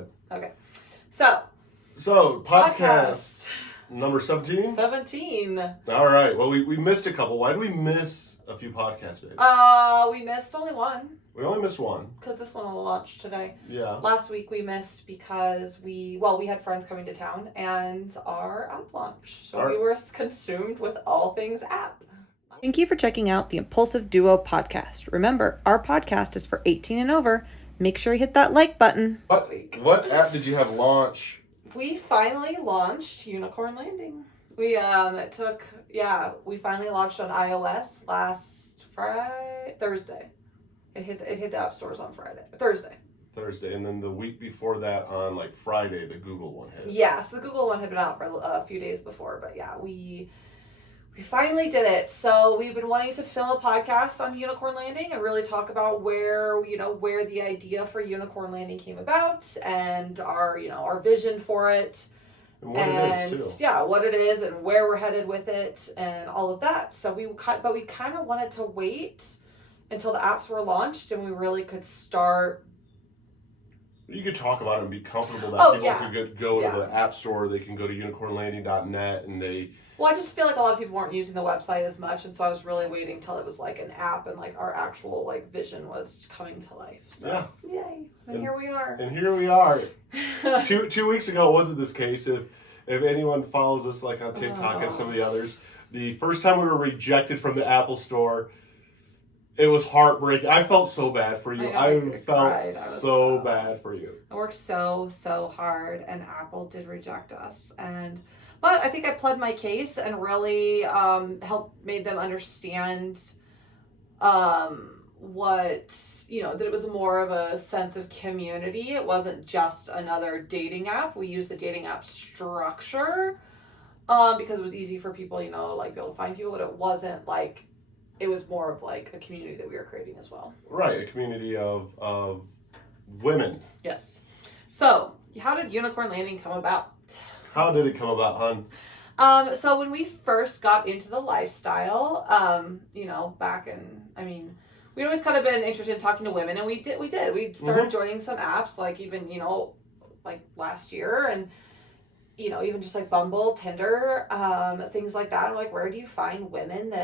ahead. Okay. So, podcast number 17? 17. All right. Well, we missed a couple. Why did we miss a few podcasts, babe? We missed only one. We only missed one. Because this one will launch today. Yeah. Last week we missed because we had friends coming to town and our app launched. So we were consumed with all things app. Thank you for checking out the Impulsive Duo podcast. Remember, our podcast is for 18 and over. Make sure you hit that like button. What app did you have launch? We finally launched Unicorn Landing. We finally launched on iOS last Thursday. It hit the app stores on Thursday, and then the week before that on like Friday, the Google one hit. Yeah, so the Google one had been out for a few days before, but yeah, we finally did it. So we've been wanting to film a podcast on Unicorn Landing and really talk about where the idea for Unicorn Landing came about and our vision for it. And what it is, too. Yeah, what it is and where we're headed with it and all of that. So we kind of wanted to wait until the apps were launched and we really could start. You could talk about it and be comfortable that people could go to the app store. They can go to unicornlanding.net and they... Well, I just feel like a lot of people weren't using the website as much, and so I was really waiting till it was like an app and like our actual like vision was coming to life. So, yeah. Yay. And here we are. And here we are. 2 weeks ago wasn't this case. If anyone follows us like on TikTok and some of the others, the first time we were rejected from the Apple Store, it was heartbreaking. I felt so bad for you. I felt so bad for you. I worked so hard, and Apple did reject us. But I think I pled my case and really made them understand that it was more of a sense of community. It wasn't just another dating app. We used the dating app structure because it was easy for people, be able to find people, but it wasn't like, it was more of like a community that we were creating as well. Right, a community of women. Yes. So, how did Unicorn Landing come about? How did it come about, hon? So when we first got into the lifestyle, we'd always kind of been interested in talking to women, and we did. We started joining some apps, like even, like last year, and, even just like Bumble, Tinder, things like that. We're like, where do you find women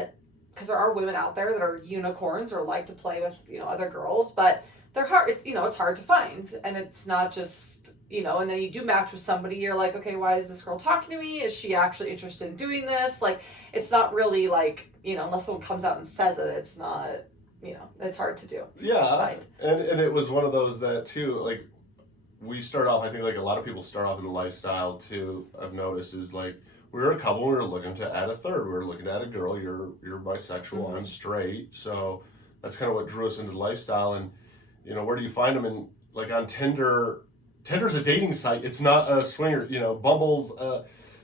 because there are women out there that are unicorns or like to play with, other girls, but they're hard, it's hard to find, and it's not just, and then you do match with somebody, you're like, okay, why is this girl talking to me? Is she actually interested in doing this? Like, it's not really like, unless someone comes out and says it, it's not, it's hard to do. Yeah. Right. And it was one of those that too, like we start off, I think like a lot of people start off in the lifestyle too, I've noticed is like, we were a couple, we were looking to add a third. We were looking to add a girl, you're bisexual, I'm straight. So that's kind of what drew us into the lifestyle. And, where do you find them? And like on Tinder's a dating site. It's not a swinger, Bumble's,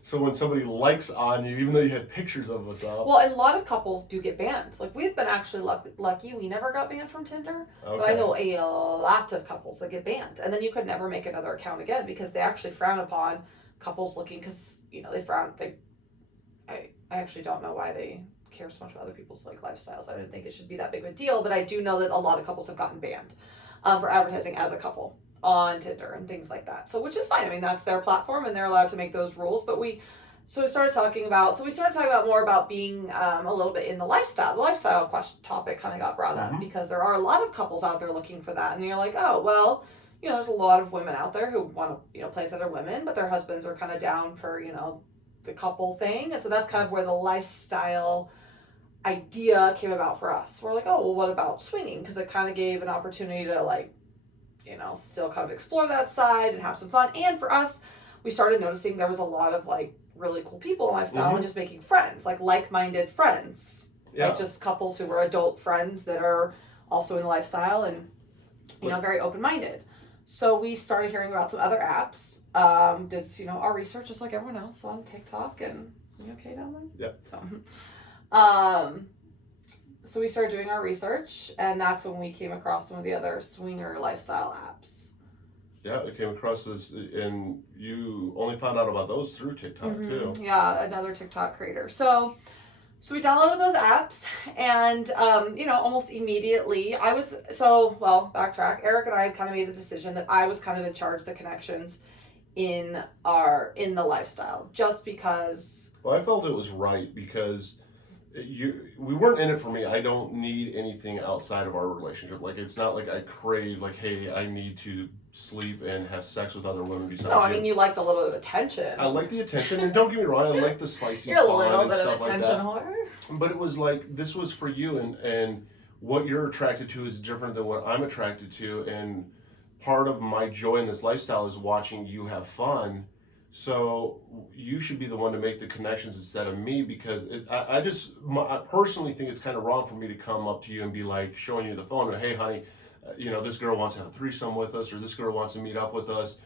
so when somebody likes on you, even though you had pictures of us up. Well, and a lot of couples do get banned. Like, we've been actually lucky. We never got banned from Tinder. Okay. But I know a lot of couples that get banned. And then you could never make another account again because they actually frown upon couples looking, because, they frown. I actually don't know why they care so much about other people's like lifestyles. I didn't think it should be that big of a deal, but I do know that a lot of couples have gotten banned for advertising as a couple on Tinder and things like that. So, which is fine. I mean, that's their platform and they're allowed to make those rules. But we started talking about more about being a little bit in the lifestyle. The lifestyle topic kind of got brought up because there are a lot of couples out there looking for that. And you're like, oh, well, there's a lot of women out there who want to, play with other women, but their husbands are kind of down for, the couple thing. And so that's kind of where the lifestyle idea came about for us. We're like, oh, well, what about swinging? Because it kind of gave an opportunity to like, still kind of explore that side and have some fun. And for us, we started noticing there was a lot of like really cool people in lifestyle and just making friends, like-minded friends. Yeah. Like just couples who were adult friends that are also in lifestyle and, very open-minded. So we started hearing about some other apps, did, our research just like everyone else on TikTok. And you okay down there? Yeah. So we started doing our research, and that's when we came across some of the other swinger lifestyle apps. Yeah, it came across this, and you only found out about those through TikTok too. Yeah, another TikTok creator. So So we downloaded those apps, and almost immediately backtrack. Eric and I had kind of made the decision that I was kind of in charge of the connections in the lifestyle, just because. Well, I felt it was right because we weren't in it for me. I don't need anything outside of our relationship. Like, it's not like I crave, like, hey, I need to sleep and have sex with other women besides No, I you. mean, you like the little bit of attention. I like the attention, and don't get me wrong, I like the spicy You're a fun little and bit stuff of like attention that. whore. But it was like, this was for you, and what you're attracted to is different than what I'm attracted to, and part of my joy in this lifestyle is watching you have fun. So you should be the one to make the connections instead of me, because I personally think it's kind of wrong for me to come up to you and be like showing you the phone, hey honey, this girl wants to have a threesome with us, or this girl wants to meet up with us.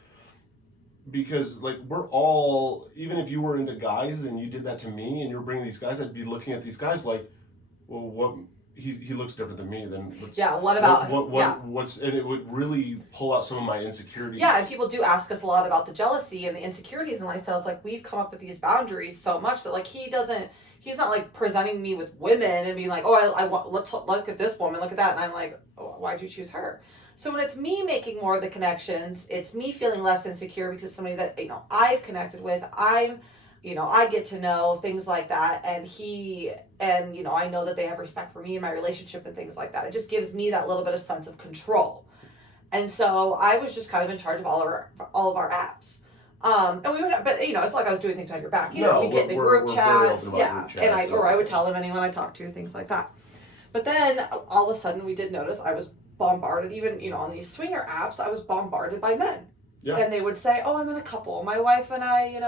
Because like, we're all, even if you were into guys and you did that to me and you're bringing these guys, I'd be looking at these guys like, well, what? He looks different than me. Then what about what's, and it would really pull out some of my insecurities. Yeah, and people do ask us a lot about the jealousy and the insecurities in lifestyle. It's like, we've come up with these boundaries so much that like he's not like presenting me with women and being like, oh, I want, let's look at this woman, look at that, and I'm like, oh, why'd you choose her? So when it's me making more of the connections, it's me feeling less insecure because it's somebody that I've connected with. I get to know, things like that, and I know that they have respect for me and my relationship and things like that. It just gives me that little bit of sense of control. And so I was just kind of in charge of all of our apps. And we would, but it's like I was doing things on your back. We get into group chats, group chats, I would tell them anyone I talked to, things like that. But then all of a sudden we did notice I was bombarded, even on these swinger apps, I was bombarded by men. Yeah. And they would say, oh, I'm in a couple, my wife and I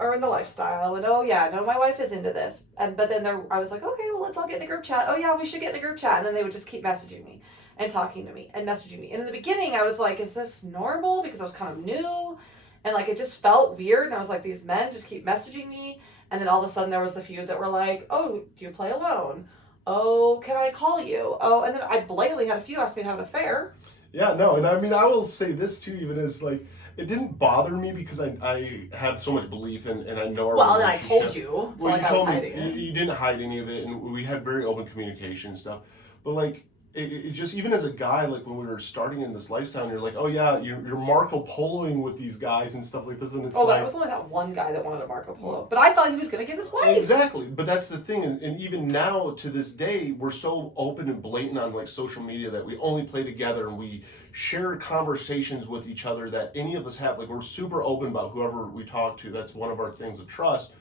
are in the lifestyle, and my wife is into this, but then I was like, okay, well, let's all get in a group chat. Oh yeah, we should get in a group chat. And then they would just keep messaging me and talking to me and messaging me, and in the beginning I was like, is this normal, because I was kind of new and like it just felt weird, and I was like, these men just keep messaging me. And then all of a sudden there was the few that were like, oh, do you play alone? Oh, can I call you? Oh, and then I blatantly had a few ask me to have an affair. Yeah, no, and I mean, I will say this too, even as like, it didn't bother me because I have so much belief and I know our relationship. Well, then I told you. Well, you told me, you didn't hide any of it, and we had very open communication and stuff. But like, it just, even as a guy, like when we were starting in this lifestyle, and you're like, oh yeah, you're Marco Poloing with these guys and stuff like this, and it's but it was only that one guy that wanted a Marco Polo. But I thought he was going to get his wife. Exactly, but that's the thing, and even now to this day, we're so open and blatant on like social media that we only play together and we share conversations with each other that any of us have. Like, we're super open about whoever we talk to. That's one of our things of trust.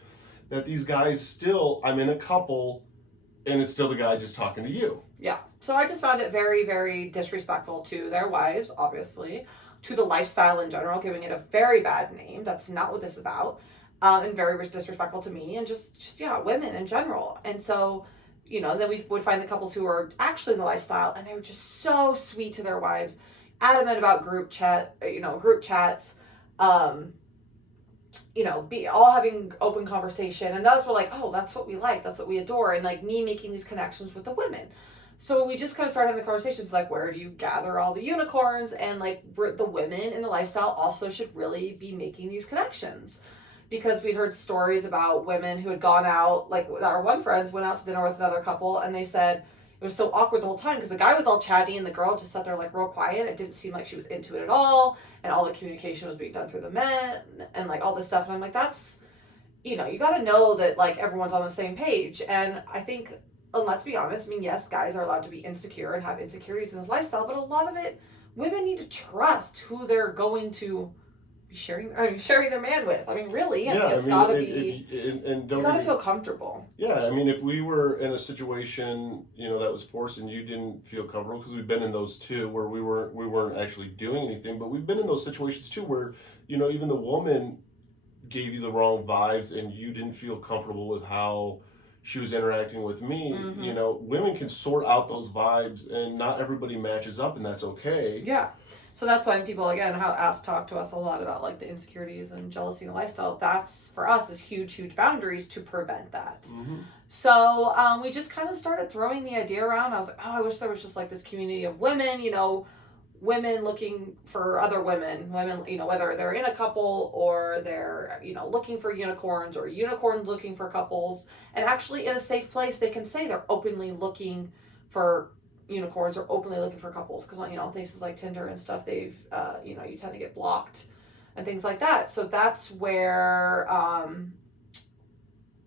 That these guys still, I'm in a couple, and it's still the guy just talking to you. Yeah. So I just found it very, very disrespectful to their wives, obviously, to the lifestyle in general, giving it a very bad name. That's not what this is about. And very disrespectful to me and just women in general. And so, then we would find the couples who were actually in the lifestyle, and they were just so sweet to their wives, adamant about group chats, be all having open conversation, and those were like, oh, that's what we like, that's what we adore, and like me making these connections with the women. So we just kind of started having the conversations like, where do you gather all the unicorns? And like, the women in the lifestyle also should really be making these connections, because we'd heard stories about women who had gone out, like our one friend went out to dinner with another couple, and they said it was so awkward the whole time because the guy was all chatty and the girl just sat there like real quiet. It didn't seem like she was into it at all, and all the communication was being done through the men and like all this stuff. And I'm like, that's, you got to know that like everyone's on the same page. And I think, and let's be honest, I mean, yes, guys are allowed to be insecure and have insecurities in this lifestyle, but a lot of it, women need to trust who they're going to be sharing their man with. I mean, really, it's gotta be, and you gotta feel comfortable. Yeah, I mean, if we were in a situation, that was forced and you didn't feel comfortable, because we've been in those too, where we weren't actually doing anything, but we've been in those situations too, where, even the woman gave you the wrong vibes and you didn't feel comfortable with how she was interacting with me. Mm-hmm. Women can sort out those vibes, and not everybody matches up, and that's okay. Yeah. So that's why people, again, talk to us a lot about like the insecurities and jealousy in the lifestyle. That's, for us, is huge, huge boundaries to prevent that. Mm-hmm. So we just kind of started throwing the idea around. I was like, oh, I wish there was just like this community of women, women looking for other women, you know, whether they're in a couple or they're, you know, looking for unicorns, or unicorns looking for couples, and actually in a safe place they can say they're openly looking for unicorns or openly looking for couples, because, you know, places like Tinder and stuff, they've you know, you tend to get blocked and things like that. So that's where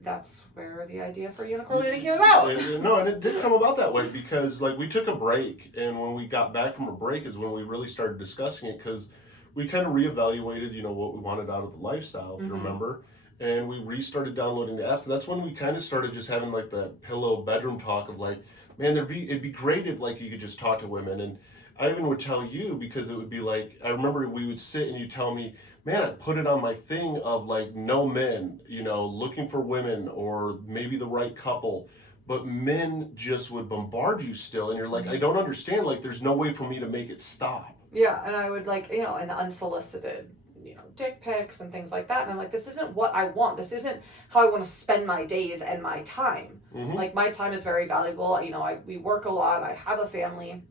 the idea for Unicorn Landing came about. No, and it did come about that way because, like, we took a break, and when we got back from a break is when we really started discussing it, because we kind of reevaluated, you know, what we wanted out of the lifestyle, if you remember, and we restarted downloading the apps, and that's when we kind of started just having, like, that pillow bedroom talk of, like, man, it'd be great if, like, you could just talk to women. And I even would tell you, because it would be like, I remember we would sit and you tell me, man, I put it on my thing of, like, no men, you know, looking for women or maybe the right couple, but men just would bombard you still, and you're like, I don't understand, like, there's no way for me to make it stop. Yeah, and I would, like, you know, and the unsolicited, you know, dick pics and things like that, and I'm like, this isn't what I want. This isn't how I want to spend my days and my time. Like, my time is very valuable. You know, we work a lot. I have a family.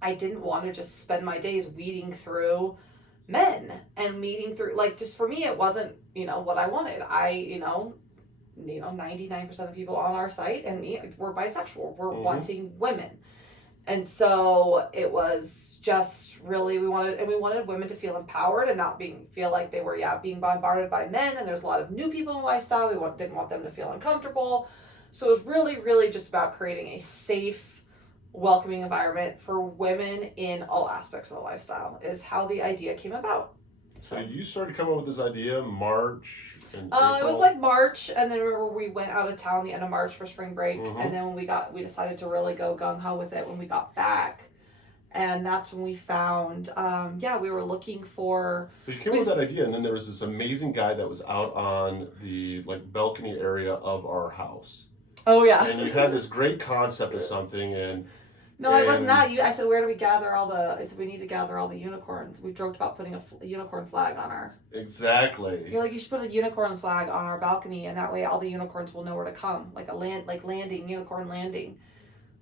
I didn't want to just spend my days weeding through men and meeting through, like, just for me, it wasn't, you know, what I wanted. You know, 99% of the people on our site and me, we're bisexual. We're wanting women. And so it was just really, we wanted women to feel empowered and not feel like they were being bombarded by men. And there's a lot of new people in the lifestyle. Didn't want them to feel uncomfortable. So it was really, really just about creating a safe, welcoming environment for women in all aspects of the lifestyle is how the idea came about. So you started coming up with this idea March and it was like March, and then we went out of town the end of March for spring break, and then when we decided to really go gung-ho with it when we got back, and that's when we found we were looking for. But you came up with that idea, and then there was this amazing guy that was out on the, like, balcony area of our house. Oh yeah. And you had this great concept of something, and no, it wasn't that. I said, where do we gather I said, we need to gather all the unicorns. We joked about putting a unicorn flag on our. Exactly. You're like, you should put a unicorn flag on our balcony, and that way all the unicorns will know where to come, like unicorn landing.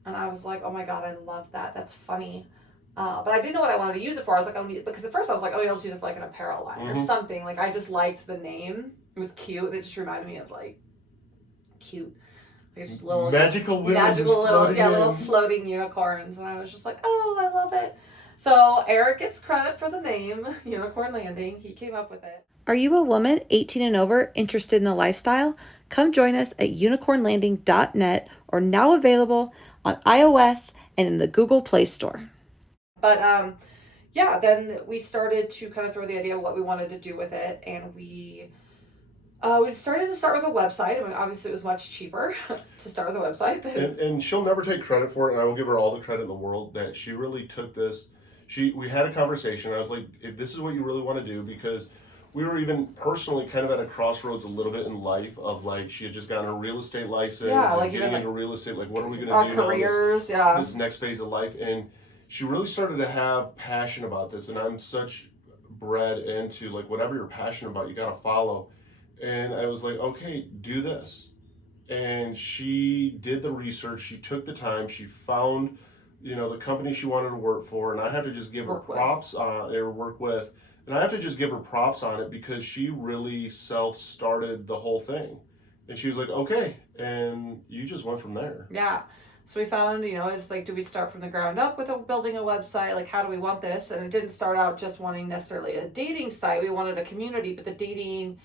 And I was like, oh my god, I love that. That's funny. But I didn't know what I wanted to use it for. I was like, because at first I was like, oh, I'll just use it for, like, an apparel line or something. Like, I just liked the name. It was cute, and it just reminded me of, like, cute. Just little magical women, little floating unicorns, and I was just like, oh, I love it. So Eric gets credit for the name Unicorn Landing. He came up with it. Are you a woman 18 and over interested in the lifestyle? Come join us at unicornlanding.net, or now available on iOS and in the Google Play Store. But then we started to kind of throw the idea of what we wanted to do with it, and we started with a website. I mean, obviously it was much cheaper to start with a website. And she'll never take credit for it, and I will give her all the credit in the world that she really took this. We had a conversation. I was like, if this is what you really want to do, because we were even personally kind of at a crossroads a little bit in life of, like, she had just gotten her real estate license and getting into real estate. Like, what are we going to do careers, now this next phase of life? And she really started to have passion about this, and I'm such bred into, like, whatever you're passionate about, you got to follow. And I was like, okay, do this. And she did the research. She took the time. She found, the company she wanted to work for. And I have to just give her props on, or work with. And I have to just give her props on it, because she really self-started the whole thing. And she was like, okay. And you just went from there. Yeah. So we found, it's like, do we start from the ground up with building a website? Like, how do we want this? And it didn't start out just wanting necessarily a dating site. We wanted a community, but the dating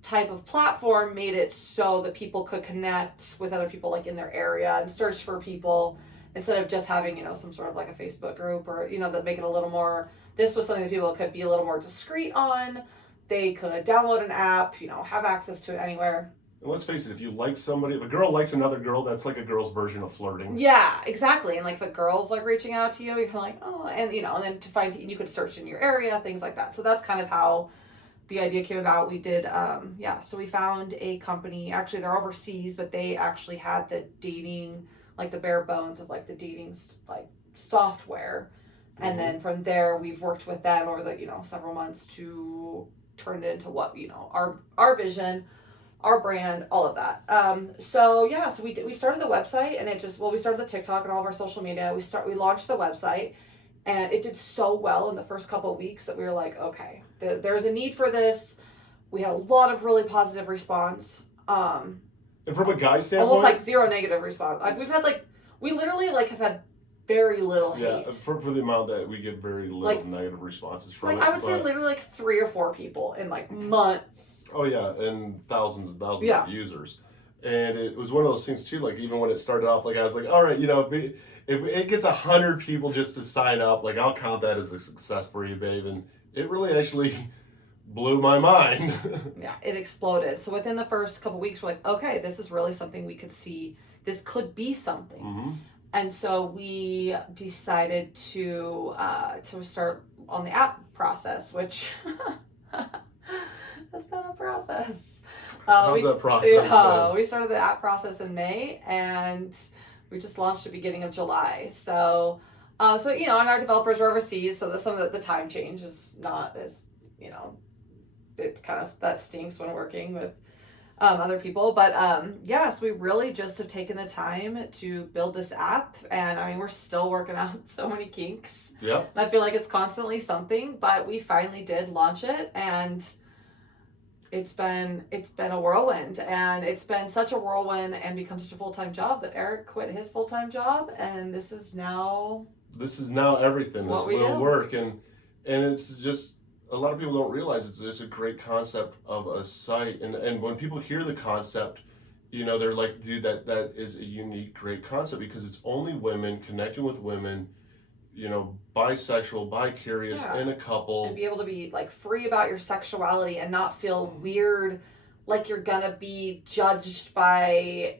type of platform made it so that people could connect with other people, like, in their area and search for people instead of just having, some sort of like a Facebook group, or, that make it a little more, this was something that people could be a little more discreet on. They could download an app, have access to it anywhere. And let's face it, if you like somebody, if a girl likes another girl, that's like a girl's version of flirting. Yeah, exactly. And, like, if a girl's, like, reaching out to you, you're like, oh, and, and then to find, you could search in your area, things like that. So that's kind of how the idea came about. We did, so we found a company, actually they're overseas, but they actually had the dating, like, the bare bones of, like, the dating, like, software. And then from there, we've worked with them over the, several months to turn it into what, our vision, our brand, all of that. So we started the website, and it just, we started the TikTok and all of our social media. We launched the website, And it did so well in the first couple of weeks that we were like, okay, there's a need for this. We had a lot of really positive response. And from a guy standpoint, almost like zero negative response. Like we've had we literally have had very little hate. Yeah, for the amount that we get very little negative responses from it. I would say literally 3 or 4 people in months. Oh yeah, and thousands and thousands of users. And it was one of those things too, like even when it started off, I was like, all right, if it gets 100 people just to sign up, I'll count that as a success for you, babe. And it really actually blew my mind. Yeah, it exploded. So within the first couple weeks, we're like, okay, this is really something we could see. This could be something. Mm-hmm. And so we decided to start on the app process, which has been a process. How's that process been? We started the app process in May, and we just launched at the beginning of July. So, and our developers are overseas, so some of the time change is not as, it kind of, that stinks when working with other people. But yes, we really just have taken the time to build this app, and we're still working out so many kinks. Yeah. And I feel like it's constantly something, but we finally did launch it, and it's been a whirlwind, and it's been such a whirlwind and become such a full-time job that Eric quit his full-time job, and this is now everything. This will work, and it's just, a lot of people don't realize it's just a great concept of a site, and when people hear the concept, they're like, dude, that is a unique, great concept, because it's only women connecting with women, bisexual, bi-curious, in a couple, and be able to be free about your sexuality and not feel weird, like you're gonna be judged by,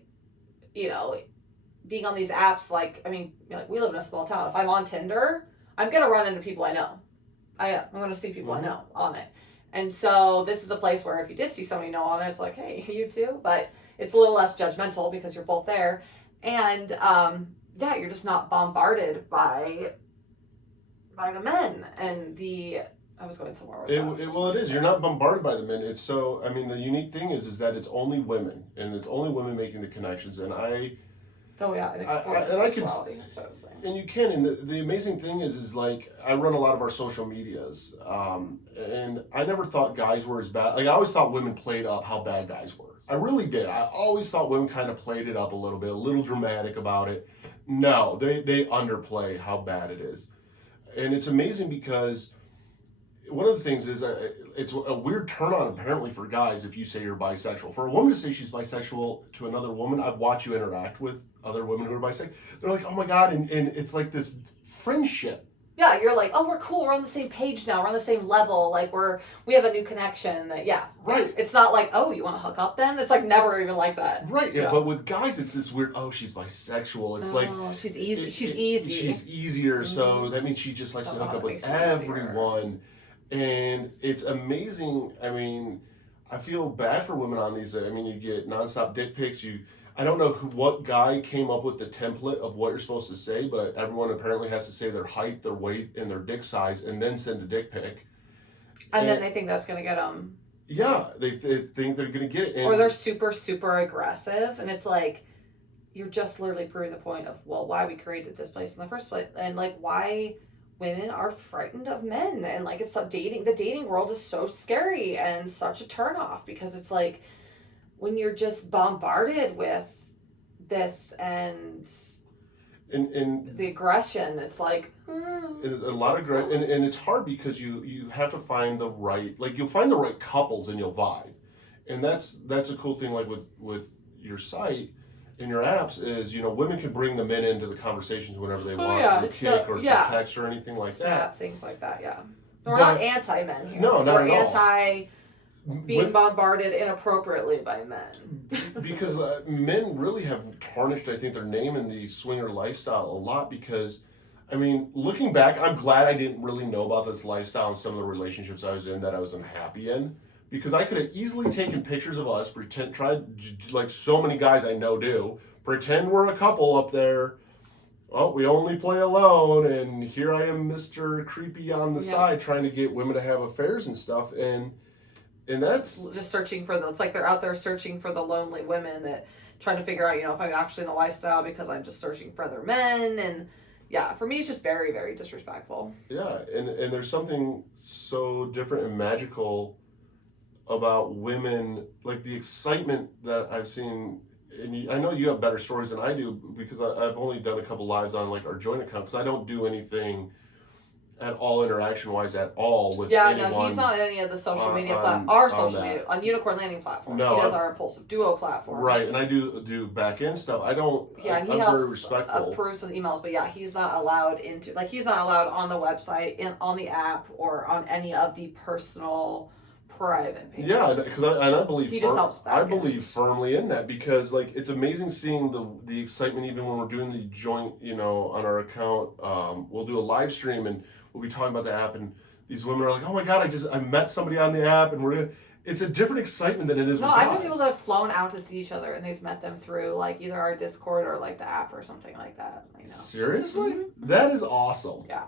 being on these apps. We live in a small town. If I'm on Tinder, I'm gonna run into people I know. I'm going to see people I know on it. And so this is a place where if you did see somebody you know on it, it's like, hey, you too. But it's a little less judgmental because you're both there. And you're just not bombarded by the men and I was going somewhere with that. Well, it is. You're not bombarded by the men. It's so, the unique thing is that it's only women, and it's only women making the connections. And and you can, and the amazing thing is I run a lot of our social medias, and I never thought guys were as bad. I always thought women played up how bad guys were. I really did. I always thought women kind of played it up a little dramatic about it. No, they underplay how bad it is, and it's amazing because one of the things is it's a weird turn on apparently for guys if you say you're bisexual. For a woman to say she's bisexual to another woman, I've watched you interact with other women who are bisexual. They're like, oh my God, and it's like this friendship. Yeah, you're like, oh, we're cool. We're on the same page now. We're on the same level. We have a new connection. Right. It's not like, oh, you want to hook up then? It's never even like that. Right. Yeah. But with guys, it's this weird, oh, she's bisexual. It's she's easy. She's easy. She's easier. So that means she just likes to hook up with everyone. And it's amazing. I feel bad for women on these. You get nonstop dick pics. I don't know what guy came up with the template of what you're supposed to say, but everyone apparently has to say their height, their weight, and their dick size, and then send a dick pic. And then they think that's going to get them. Yeah, they think they're going to get it. Or they're super, super aggressive, and it's like, you're just literally proving the point of, why we created this place in the first place, and why women are frightened of men, and it's the dating world is so scary and such a turnoff, because it's when you're just bombarded with this and the aggression, it's a lot of aggression, and it's hard because you have to find the right, you'll find the right couples and you'll vibe, and that's a cool thing with your site and your apps is, women can bring the men into the conversations whenever they want, through kick or through text or anything like that. Yeah, things like that, yeah. We're not anti-men here. No, not at all. We're anti being bombarded inappropriately by men. Because men really have tarnished, I think, their name in the swinger lifestyle a lot, because, looking back, I'm glad I didn't really know about this lifestyle and some of the relationships I was in that I was unhappy in. Because I could have easily taken pictures of us, tried, like so many guys I know do, pretend we're a couple up there. Oh, we only play alone, and here I am, Mr. Creepy on the side, trying to get women to have affairs and stuff, and that's just searching for it's like they're out there searching for the lonely women that trying to figure out, if I'm actually in the lifestyle because I'm just searching for other men, and yeah, for me it's just very, very disrespectful. Yeah, and there's something so different and magical about women, like the excitement that I've seen. And I know you have better stories than I do because I've only done a couple lives on like our joint account because I don't do anything at all interaction wise at all with anyone. No, he's not on any of the social media on Unicorn Landing platforms. No, he does our Impulsive Duo platforms. Right, and I do back end stuff. I don't. Yeah, and he I'm helps very respectful. approves with emails, but yeah, he's not allowed he's not allowed on the website, on the app, or on any of the personal private pages. Yeah, because I believe he just helps back I believe firmly in that because like it's amazing seeing the excitement even when we're doing the joint, on our account. We'll do a live stream and we'll be talking about the app and these women are like, oh my god, I met somebody on the app and it's a different excitement than it is with guys. I know people that have flown out to see each other and they've met them through like either our Discord or like the app or something like that. Seriously? Mm-hmm. That is awesome. Yeah.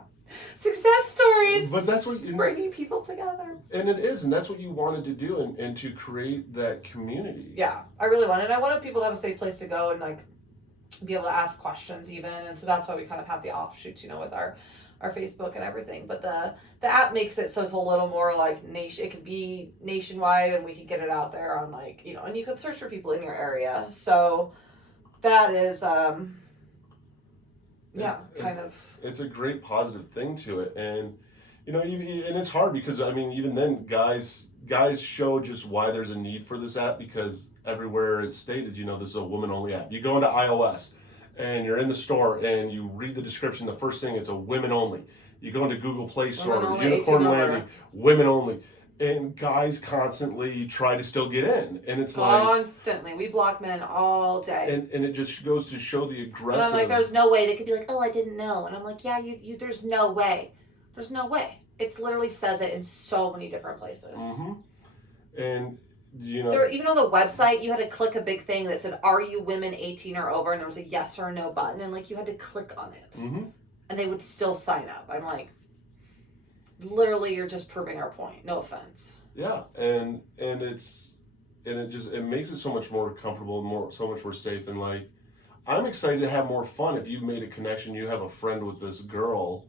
Success stories. But that's what bringing people together. And it is, and that's what you wanted to do and to create that community. Yeah, I really wanted. I wanted people to have a safe place to go and like be able to ask questions even, and so that's why we kind of have the offshoots, with our Facebook and everything. But the app makes it so it's a little more like nation. It could be nationwide, and we could get it out there on like and you could search for people in your area. So that is it's a great positive thing to it, and and it's hard because even then guys show just why there's a need for this app because everywhere it's stated this is a woman only app. You go into iOS and you're in the store and you read the description, the first thing, it's a women only. You go into Google Play Store, Unicorn Landing, women only. And guys constantly try to still get in. And it's constantly. We block men all day. And it just goes to show the aggressive. And I'm like, there's no way. They could be like, oh, I didn't know. And I'm like, yeah, you there's no way. There's no way. It literally says it in so many different places. Mm-hmm. And even on the website, you had to click a big thing that said, "Are you women 18 or over?" And there was a yes or no button, and like you had to click on it, and they would still sign up. I'm like, literally, you're just proving our point. No offense. Yeah, and it makes it so much more comfortable, so much more safe, and like, I'm excited to have more fun. If you've made a connection, you have a friend with this girl,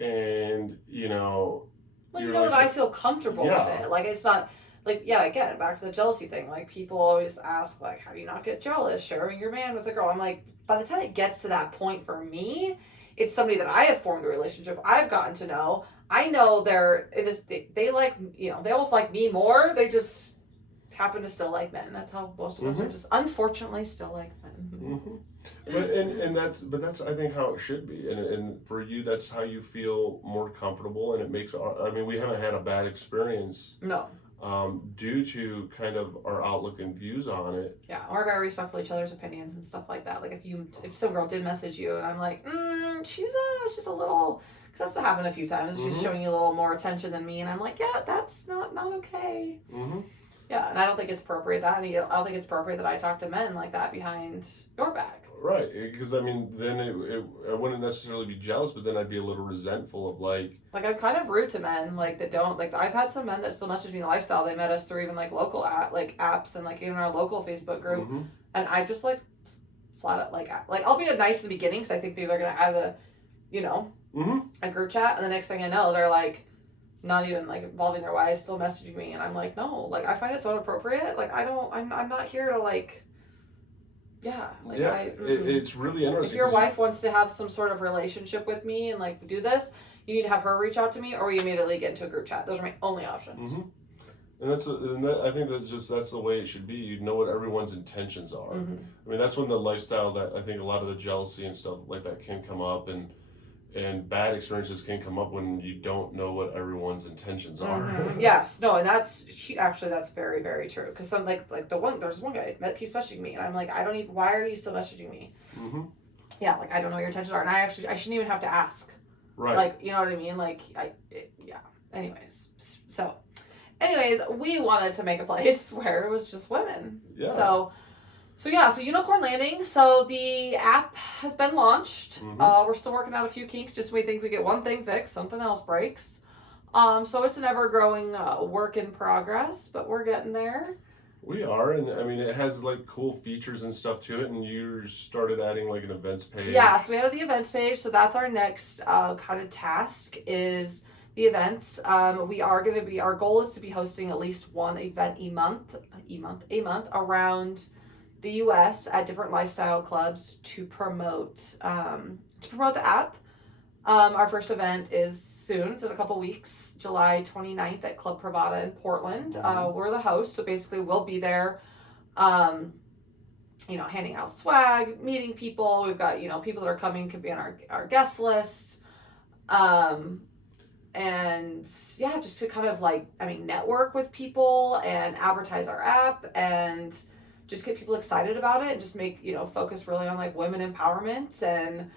and that I feel comfortable with it. Like it's not. Like, yeah, again, back to the jealousy thing. Like, people always ask, like, how do you not get jealous sharing your man with a girl? I'm like, by the time it gets to that point for me, it's somebody that I have formed a relationship. I've gotten to know. I know they like, they almost like me more. They just happen to still like men. That's how most of us are just, unfortunately, still like men. Mm-hmm. But that's I think how it should be. And for you, that's how you feel more comfortable. And it makes, we haven't had a bad experience. No. Due to kind of our outlook and views on it. Yeah, we're very respectful of each other's opinions and stuff like that. Like if some girl did message you and I'm like, she's a little, because that's what happened a few times. She's showing you a little more attention than me, and I'm like, yeah, that's not okay. Mm-hmm. Yeah, and I don't think it's appropriate I don't think it's appropriate that I talk to men like that behind your back. Right, because then I wouldn't necessarily be jealous, but then I'd be a little resentful of like I'm kind of rude to men that don't like. I've had some men that still message me in the lifestyle. They met us through even local apps and even our local Facebook group, and I just flat out I'll be nice in the beginning because I think maybe they're gonna add a group chat, and the next thing I know they're not even involving their wives, still messaging me, and I'm like, no, I find it so inappropriate. I'm not here to it's really interesting. If your wife wants to have some sort of relationship with me and do this, you need to have her reach out to me, or you immediately get into a group chat. Those are my only options. Mm-hmm. And I think that's the way it should be. You know what everyone's intentions are. Mm-hmm. That's when the lifestyle, that I think a lot of the jealousy and stuff like that can come up, and bad experiences can come up when you don't know what everyone's intentions are. Mm-hmm. Yes, no, and that's very, very true. Because some there's one guy that keeps messaging me, and I'm like, why are you still messaging me? Mm-hmm. Yeah, I don't know what your intentions are, and I shouldn't even have to ask. Right. You know what I mean? Anyways, we wanted to make a place where it was just women. Yeah. So Unicorn Landing. So the app has been launched. Mm-hmm. We're still working out a few kinks. Just we think we get one thing fixed, something else breaks. So it's an ever-growing work in progress, but we're getting there. We are, and I mean, it has like cool features and stuff to it, and you started adding like an events page. Yeah, so we have the events page, so that's our next kind of task is the events. We are going to be, our goal is to be hosting at least one event a month around the U.S. at different lifestyle clubs to promote the app. Our first event is soon, it's in a couple weeks, July 29th at Club Pravada in Portland. We're the host, so basically we'll be there, handing out swag, meeting people. We've got, people that are coming could be on our guest list. And yeah, just to kind of network with people and advertise our app and just get people excited about it and just make, focus really on like women empowerment. And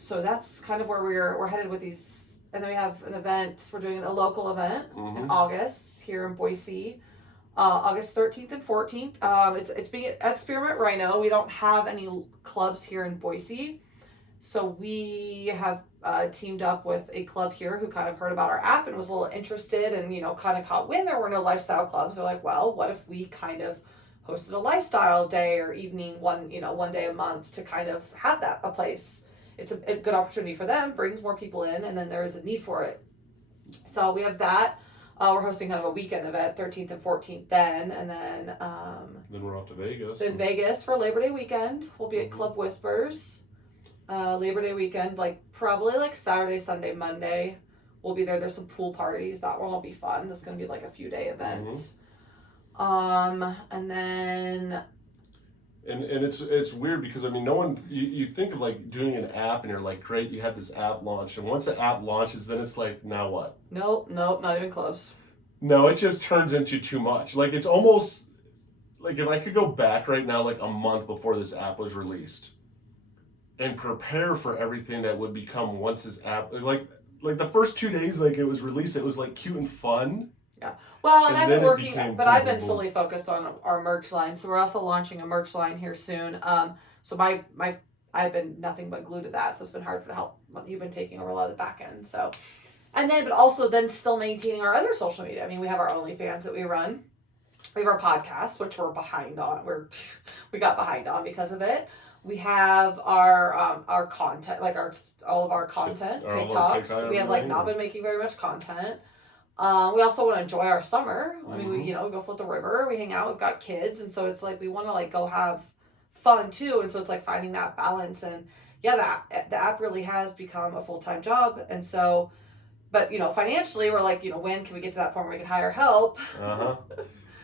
so that's kind of where we're headed with these. And then we have an event, we're doing a local event in August here in Boise, August 13th and 14th. It's being at Spearmint Rhino. We don't have any clubs here in Boise. So we have teamed up with a club here who kind of heard about our app and was a little interested and, kind of caught wind there were no lifestyle clubs. They're like, well, what if we kind of hosted a lifestyle day or evening one day a month to kind of have that a place. It's a good opportunity for them, brings more people in, and then there is a need for it. So we have that. We're hosting kind of a weekend event, 13th and 14th then, and then we're off to Vegas. In Vegas for Labor Day weekend. We'll be at Club Whispers. Labor Day weekend, probably Saturday, Sunday, Monday. We'll be there. There's some pool parties. That one will be fun. That's going to be a few day event. And then... And it's weird because, I mean, no one, you think of doing an app and you're like, great, you have this app launched. And once the app launches, then it's like, now what? Nope, not even close. No, it just turns into too much. It's almost, if I could go back right now, a month before this app was released and prepare for everything that would become once this app, the first 2 days, it was released, it was cute and fun. Yeah. Well, and I've been working, but I've been boom. solely focused on our merch line. So we're also launching a merch line here soon. So I've been nothing but glued to that. So it's been hard to help. You've been taking over a lot of the back end. So, but also then still maintaining our other social media. I mean, we have our OnlyFans that we run. We have our podcast, which we're behind on. We got behind on because of it. We have our content, all of our content, TikToks. We have not been making very much content. We also want to enjoy our summer. I mean, we go float the river, we hang out, we've got kids, and so it's we want to go have fun too, and so it's finding that balance. And yeah, the app really has become a full-time job, and so, but financially we're when can we get to that point where we can hire help?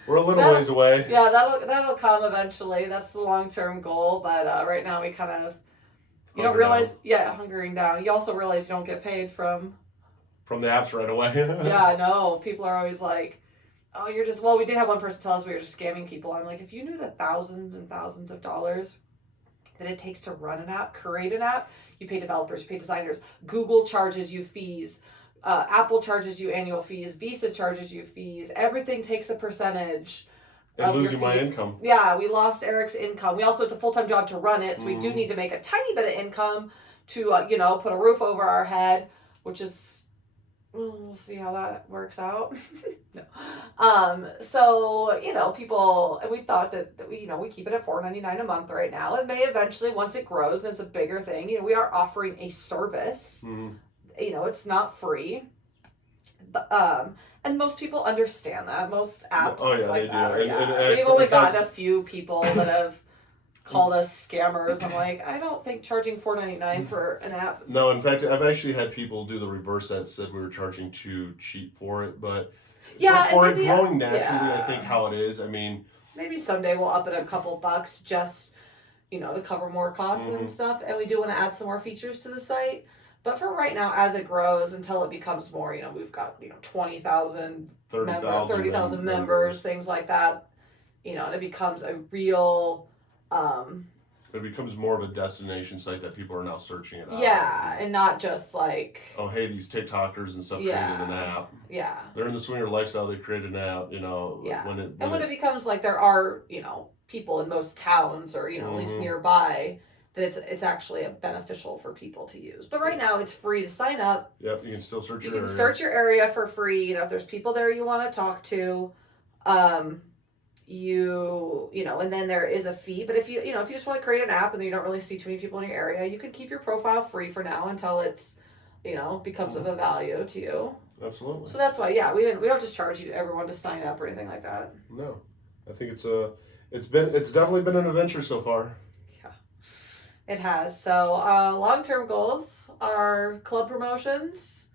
We're a little ways away. Yeah, that'll come eventually. That's the long-term goal, but right now we kind of don't realize. Yeah, hunkering down. You also realize you don't get paid from the apps right away. Yeah, no. People are always like, oh, you're just... Well, we did have one person tell us we were just scamming people. I'm like, if you knew the thousands and thousands of dollars that it takes to run an app, create an app, you pay developers, you pay designers. Google charges you fees. Apple charges you annual fees. Visa charges you fees. Everything takes a percentage. And losing my income. Yeah, we lost Eric's income. We also, it's a full-time job to run it, so we do need to make a tiny bit of income to, put a roof over our head, which is... We'll see how that works out. No. So, people, and we thought that we keep it at $4.99 a month right now. It may eventually, once it grows and it's a bigger thing, we are offering a service. It's not free. But, and most people understand that. Most apps they that do. And we've only gotten a few people that have called us scammers. I'm like, I don't think charging $4.99 for an app. No, in fact, I've actually had people do the reverse that said we were charging too cheap for it, but for it growing naturally, I think how it is. I mean, maybe someday we'll up it a couple bucks just to cover more costs and stuff. And we do want to add some more features to the site. But for right now, as it grows, until it becomes more, we've got 20,000 30,000 members, things like that. And it becomes a real. It becomes more of a destination site that people are now searching it out. Yeah, and not just oh, hey, these TikTokers and stuff created an app. Yeah. They're in the swinger lifestyle, they created an app, Yeah. When it becomes there are, people in most towns or, at least nearby, that it's actually beneficial for people to use. But right now it's free to sign up. Yep, you can still search your area. You can search your area for free. If there's people there you want to talk to, you know, and then there is a fee. But if you just want to create an app and you don't really see too many people in your area, you can keep your profile free for now until it's, becomes of a value to you. Absolutely. So that's why, yeah, we don't just charge everyone to sign up or anything like that. No, I think it's definitely been an adventure so far. Yeah, it has. So long-term goals are club promotions,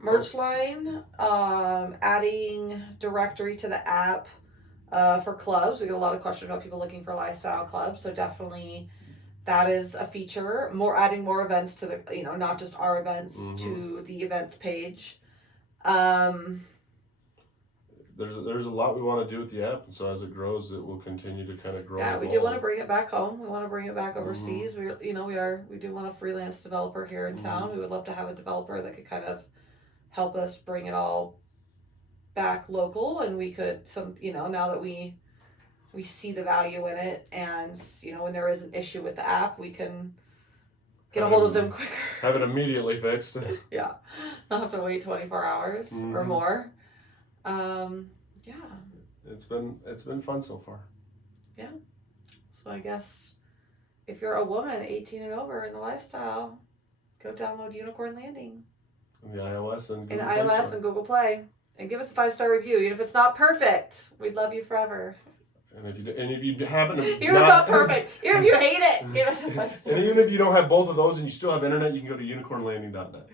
merch line, adding directory to the app for clubs. We get a lot of questions about people looking for lifestyle clubs, so definitely that is a feature. Adding more events to the, not just our events, to the events page. There's a lot we want to do with the app, and so as it grows, it will continue to kind of grow. Yeah, we do want to bring it back home. We want to bring it back overseas. We do want a freelance developer here in town. We would love to have a developer that could kind of help us bring it all back local, and we could now that we see the value in it, and when there is an issue with the app, we can get a hold of them quicker. Have it immediately fixed. Yeah, not have to wait 24 hours or more. Yeah. It's been fun so far. Yeah. So I guess if you're a woman 18 and over in the lifestyle, go download Unicorn Landing. In the iOS and Google Play. And give us a 5-star review. Even if it's not perfect, we'd love you forever. And if you happen to even if it's not perfect, even if you hate it, give us a 5-star. And even if you don't have both of those and you still have internet, you can go to unicornlanding.net.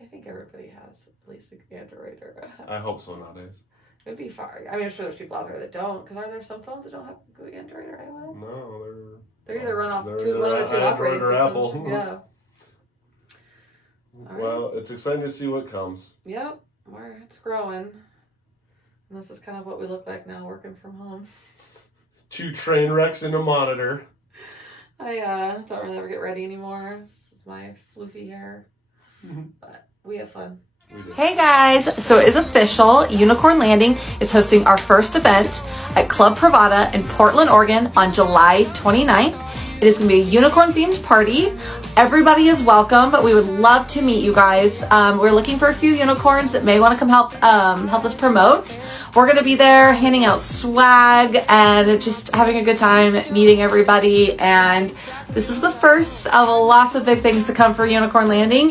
I think everybody has at least an Android or. I hope so nowadays. It'd be far. I mean, I'm sure there's people out there that don't. Because are there some phones that don't have Android or iOS? No, they're either one of the two Android operating or systems. Apple. Yeah. Well, it's exciting to see what comes. Yep, it's growing. And this is kind of what we look like now, working from home. 2 train wrecks and a monitor. I don't really ever get ready anymore. This is my floofy hair. But we have fun. Hey guys, so it is official. Unicorn Landing is hosting our first event at Club Pravada in Portland, Oregon on July 29th. It is going to be a unicorn themed party. Everybody is welcome, but we would love to meet you guys. We're looking for a few unicorns that may want to come help us promote. We're going to be there handing out swag and just having a good time meeting everybody. And this is the first of lots of big things to come for Unicorn Landing.